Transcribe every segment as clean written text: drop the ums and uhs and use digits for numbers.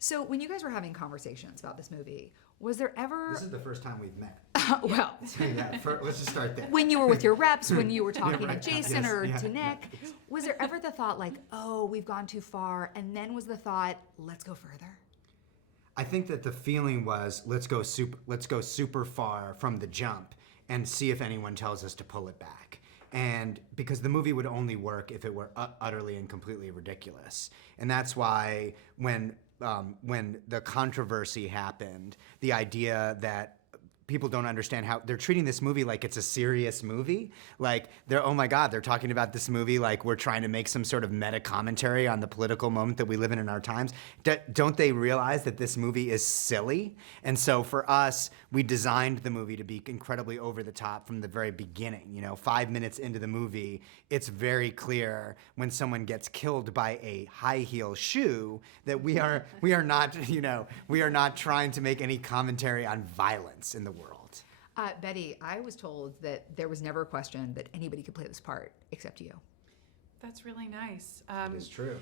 So when you guys were having conversations about this movie, was there ever... This is the first time we've met. Well... Let's just start there. When you were with your reps, when you were talking right. to Jason Yes, or yeah, to Nick, yeah. was there ever the thought like, oh, we've gone too far, and then was the thought, let's go further? I think that the feeling was, let's go super far from the jump and see if anyone tells us to pull it back. And because the movie would only work if it were utterly and completely ridiculous. And that's why when the controversy happened, the idea that people don't understand how they're treating this movie like it's a serious movie. Like, oh my God, they're talking about this movie like we're trying to make some sort of meta commentary on the political moment that we live in our times. Don't they realize that this movie is silly? And so for us, we designed the movie to be incredibly over the top from the very beginning. 5 minutes into the movie, it's very clear when someone gets killed by a high heel shoe that we are not trying to make any commentary on violence in the world. Betty, I was told that there was never a question that anybody could play this part except you. That's really nice. It is true.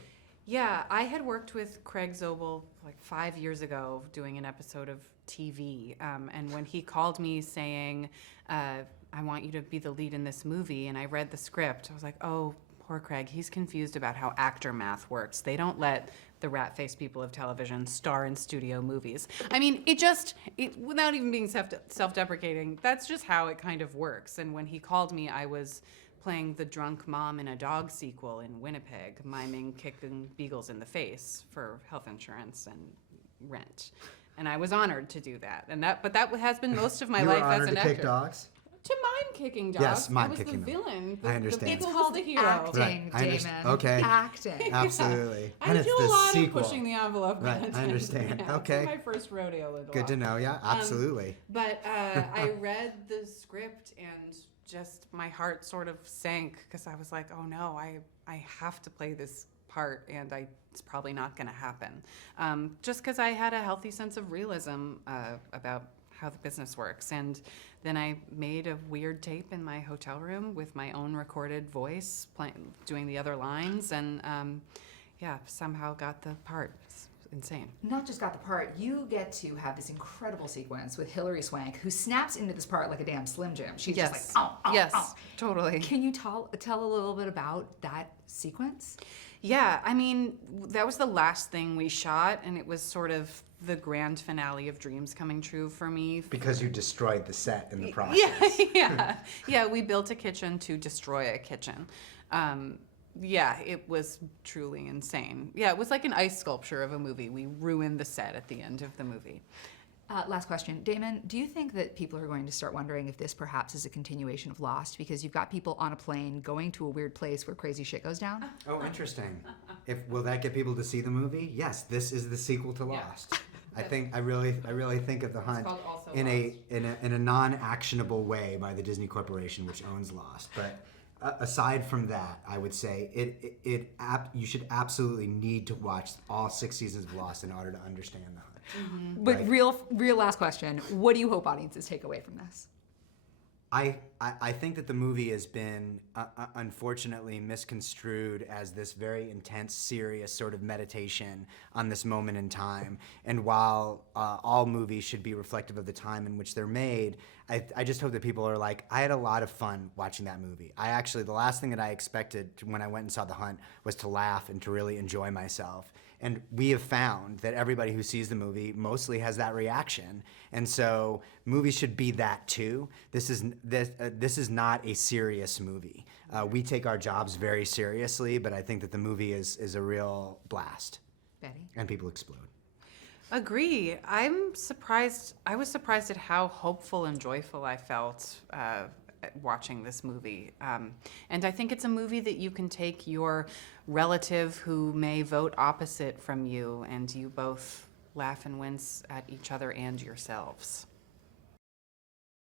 Yeah, I had worked with Craig Zobel like 5 years ago doing an episode of TV. And when he called me saying, I want you to be the lead in this movie, and I read the script, I was like, oh, poor Craig. He's confused about how actor math works. They don't let the rat-faced people of television star in studio movies. I mean, without even being self-deprecating, that's just how it kind of works. And when he called me, I was playing the drunk mom in a dog sequel in Winnipeg, miming kicking beagles in the face for health insurance and rent. And I was honored to do that. But that has been most of my life as an actor. You were honored to kick dogs? To mime kicking dogs. Yes, mime I was kicking the villain. I understand. The beagle It's called was the hero. acting, Right. Damon. Okay. Acting. Absolutely. I And it's do the a lot sequel. of pushing the envelope. Right, content. I understand. Yeah, Okay. It's my first rodeo, Lindelof. Good to know, yeah, absolutely. But I read the script and just my heart sort of sank because I was like, oh no, I have to play this part and it's probably not going to happen. Just because I had a healthy sense of realism about how the business works. And then I made a weird tape in my hotel room with my own recorded voice doing the other lines and somehow got the part. It's insane. Not just got the part, you get to have this incredible sequence with Hilary Swank, who snaps into this part like a damn Slim Jim. She's just like, oh, yes, oh. Totally. Can you tell a little bit about that sequence? Yeah, I mean, that was the last thing we shot, and it was sort of the grand finale of dreams coming true for me. Because you destroyed the set in the process. Yeah, we built a kitchen to destroy a kitchen. It was truly insane. Yeah, it was like an ice sculpture of a movie. We ruined the set at the end of the movie. Last question. Damon, do you think that people are going to start wondering if this perhaps is a continuation of Lost? Because you've got people on a plane going to a weird place where crazy shit goes down. Oh, interesting. Will that get people to see the movie? Yes, this is the sequel to Lost. Yeah. I really think of The Hunt in a non-actionable way by the Disney Corporation, which owns Lost. But aside from that, I would say you should absolutely need to watch all 6 seasons of Lost in order to understand The Hunt. Mm-hmm. But real last question. What do you hope audiences take away from this? I think that the movie has been unfortunately misconstrued as this very intense, serious sort of meditation on this moment in time. And while all movies should be reflective of the time in which they're made, I just hope that people are like, I had a lot of fun watching that movie. The last thing that I expected when I went and saw The Hunt was to laugh and to really enjoy myself. And we have found that everybody who sees the movie mostly has that reaction. And so movies should be that too. This is not a serious movie. We take our jobs very seriously, but I think that the movie is a real blast. Betty? And people explode. Agree. I was surprised at how hopeful and joyful I felt watching this movie. And I think it's a movie that you can take your relative who may vote opposite from you and you both laugh and wince at each other and yourselves.